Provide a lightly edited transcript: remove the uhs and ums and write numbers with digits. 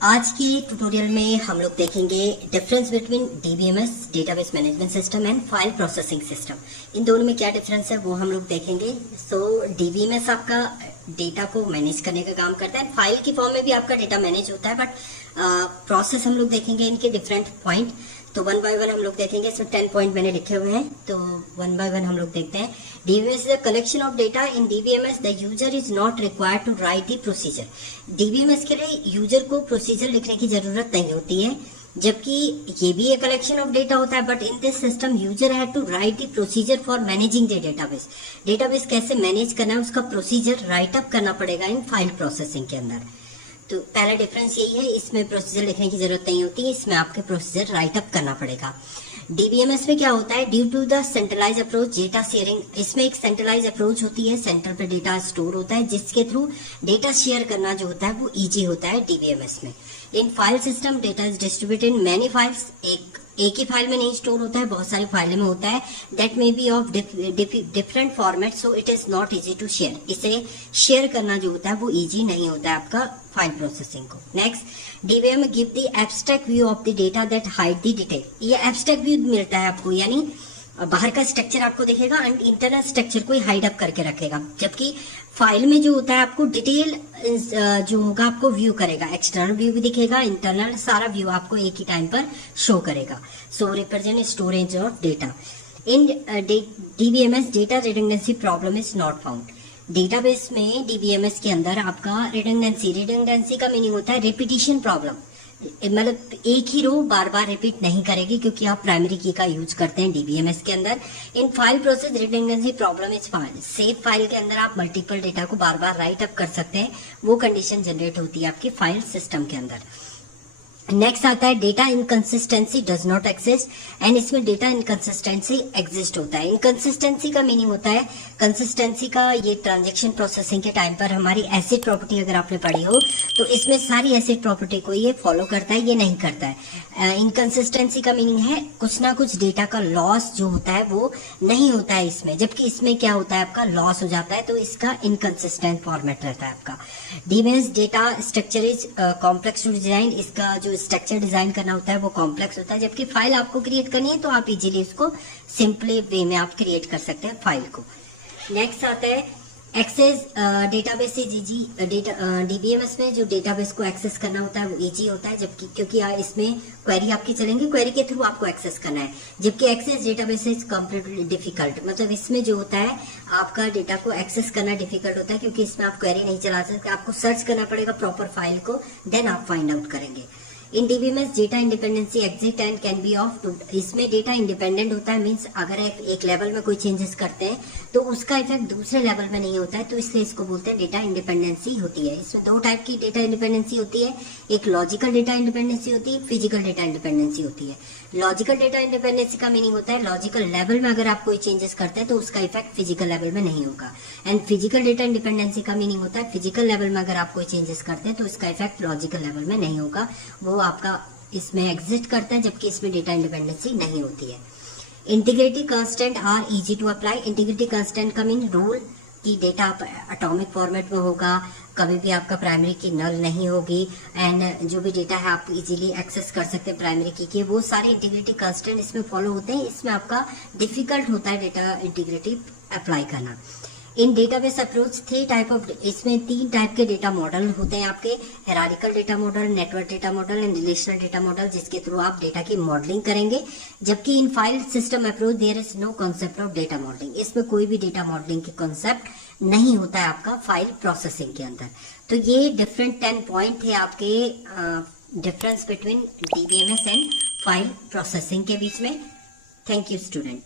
आज की ट्यूटोरियल में हम लोग देखेंगे difference between DBMS database management system and file processing system. इन दोनों में क्या डिफरेंस है वो हम लोग देखेंगे। सो डीबीएमएस आपका डेटा को मैनेज करने का काम करता है, फाइल की फॉर्म में भी आपका डेटा मैनेज होता है, बट प्रोसेस हम लोग देखेंगे इनके डिफरेंट पॉइंट। तो वन बाय वन हम लोग देखेंगे। इसमें 10 पॉइंट मैंने लिखे हुए हैं, तो वन बाय वन हम लोग देखते हैं। DBMS is a collection of data. In DBMS, the user is not required to write the procedure. DBMS के लिए यूजर को प्रोसीजर लिखने की जरूरत नहीं होती है, जबकि ये भी एक कलेक्शन ऑफ डेटा होता है, but in this system user had to write the procedure for managing the database. Database कैसे मैनेज करना है उसका प्रोसीजर राइट अप करना पड़ेगा इन फाइल प्रोसेसिंग के अंदर। तो पहला डिफरेंस यही है, इसमें प्रोसीजर लिखने की जरूरत नहीं होती है, इसमें आपके प्रोसीजर राइट अप करना पड़ेगा। डीबीएमएस में क्या होता है, due to the centralise approach data sharing, इसमें एक सेंट्रलाइज अप्रोच होती है, सेंटर पे डेटा स्टोर होता है, जिसके थ्रू डेटा शेयर करना जो होता है वो इजी होता है डीबीएमएस में। इन file system data is distributed in many files, एक ही फाइल में नहीं स्टोर होता है, बहुत सारी फाइलें में होता है। That may be of different format, so it is not easy to share. इसे शेयर करना जो होता है वो इजी नहीं होता है आपका फाइल प्रोसेसिंग को। Next, DBM give the abstract view of the data that hide the detail. ये एब्स्ट्रैक्ट व्यू मिलता है आपको, यानी बाहर का स्ट्रक्चर आपको दिखेगा एंड इंटरनल स्ट्रक्चर को हाइड अप करके रखेगा, जबकि फाइल में जो होता है आपको डिटेल जो होगा आपको व्यू करेगा, एक्सटर्नल व्यू भी दिखेगा, इंटरनल सारा व्यू आपको एक ही टाइम पर शो करेगा। So represent storage of data in DBMS data redundancy problem is not found. Database में डीबीएमएस के अंदर आपका रिडंडेंसी का मीनिंग होता है रिपीटिशन प्रॉब्लम, मतलब एक ही रो बार बार रिपीट नहीं करेगी क्योंकि आप प्राइमरी की का यूज करते हैं डीबीएमएस के अंदर। In file process redundancy problem is found. Same file के अंदर आप मल्टीपल डेटा को बार बार राइट अप कर सकते हैं, वो कंडीशन जनरेट होती है आपकी फाइल सिस्टम के अंदर। नेक्स्ट आता है data inconsistency does not exist, and इसमें डेटा इनकंसिस्टेंसी एग्जिस्ट होता है। इनकंसिस्टेंसी का मीनिंग होता है, कंसिस्टेंसी का ये ट्रांजैक्शन प्रोसेसिंग के टाइम पर हमारी एसिड प्रॉपर्टी अगर आपने पढ़ी हो तो इसमें सारी एसिड प्रॉपर्टी को ये फॉलो करता है, ये नहीं करता है। इनकंसिस्टेंसी का मीनिंग है कुछ ना कुछ डेटा का लॉस जो होता है वो नहीं होता है इसमें, जबकि इसमें क्या होता है आपका लॉस हो जाता है, तो इसका इनकंसिस्टेंट फॉर्मेट रहता है आपका। DBMS data structure is complex to design, इसका जो स्ट्रक्चर डिजाइन करना होता है वो कॉम्प्लेक्स होता है, जबकि फाइल आपको क्रिएट करनी है तो आप इजीली उसको सिंपली वे में आप क्रिएट कर सकते हैं फाइल को। नेक्स्ट आता है access database is easy. DBMS में जो डेटाबेस को एक्सेस करना होता है वो इजी होता है, जबकि क्योंकि इसमें क्वेरी आपकी चलेंगी, क्वेरी के थ्रू आपको एक्सेस करना है, जबकि access database is completely difficult. मतलब इसमें जो होता है आपका डेटा को एक्सेस करना डिफिकल्ट होता है, क्योंकि इसमें आप क्वेरी नहीं चला सकते, आपको सर्च करना पड़ेगा प्रॉपर फाइल को, देन आप फाइंड आउट करेंगे। In DBMS data independency exit and can be of two, इसमें डेटा इंडिपेंडेंट होता है, मीन्स अगर एक लेवल में कोई चेंजेस करते हैं तो उसका इफेक्ट दूसरे लेवल में नहीं होता है, तो इसलिए इसको बोलते हैं डेटा इंडिपेंडेंसी होती है। इसमें दो टाइप की डेटा इंडिपेंडेंसी होती है, एक लॉजिकल डेटा इंडिपेंडेंसी होती है, फिजिकल डेटा इंडिपेंडेंसी होती है। लॉजिकल डेटा इंडिपेंडेंसी का मीनिंग होता है लॉजिकल लेवल में अगर आप कोई चेंजेस करते हैं तो उसका इफेक्ट फिजिकल लेवल में नहीं होगा, एंड फिजिकल डेटा इंडिपेंडेंसी का मीनिंग होता है फिजिकल लेवल में अगर आप कोई चेंजेस करते हैं तो इसका इफेक्ट लॉजिकल लेवल में नहीं होगा, वो आपका इसमें एग्जिस्ट करता है, जबकि इसमें डेटा इंडिपेंडेंसी नहीं होती है। Integrity constant are easy to apply. Integrity constant का मीन रूल कि डेटा एटॉमिक फॉर्मेट में होगा, कभी भी आपका प्राइमरी की नल नहीं होगी, एंड जो भी डेटा है आप इजीली एक्सेस कर सकते हैं प्राइमरी की के, वो सारे इंटीग्रिटी कांस्टेंट इसमें फॉलो होते हैं। इसमें आपका डिफिकल्ट होता है डेटा इंटीग्रिटी अप्लाई करना। In database approach 3 type of, इसमें 3 टाइप के डेटा मॉडल होते हैं आपके, hierarchical data model, network data model and relational data model, जिसके थ्रू आप डेटा की मॉडलिंग करेंगे। जबकि in file system approach there is no concept of data modelling, इसमें कोई भी डेटा मॉडलिंग की कॉन्सेप्ट नहीं होता है आपका फाइल प्रोसेसिंग के अंदर। तो ये डिफरेंट 10 पॉइंट थे आपके difference between DBMS and file processing के बीच में। Thank you student.